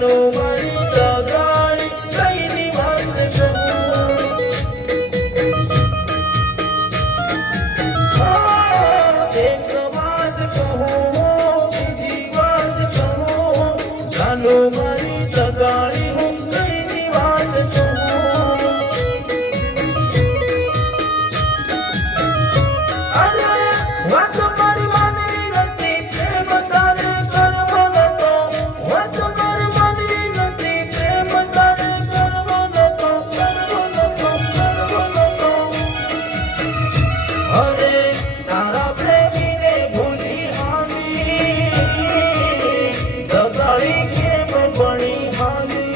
જાનો મારી સગાઈ કઈની વાત કહું એક વાત કહું બીજી વાત કહું જાનો મારી સગાઈ હું કઈની વાત કહું વાત મારી માનવી નથી પ્રેમ તારે કરવો નતો વાત મારી માનવી નથી પ્રેમ તારે કરવો નતો અરે તારા પ્રેમીને ભૂલી હામી સગાઈ કેમ બની હામી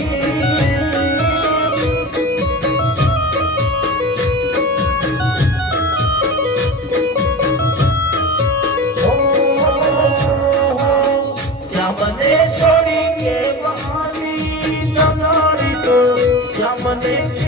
મને છોડી કે બહાની તમારી તો મને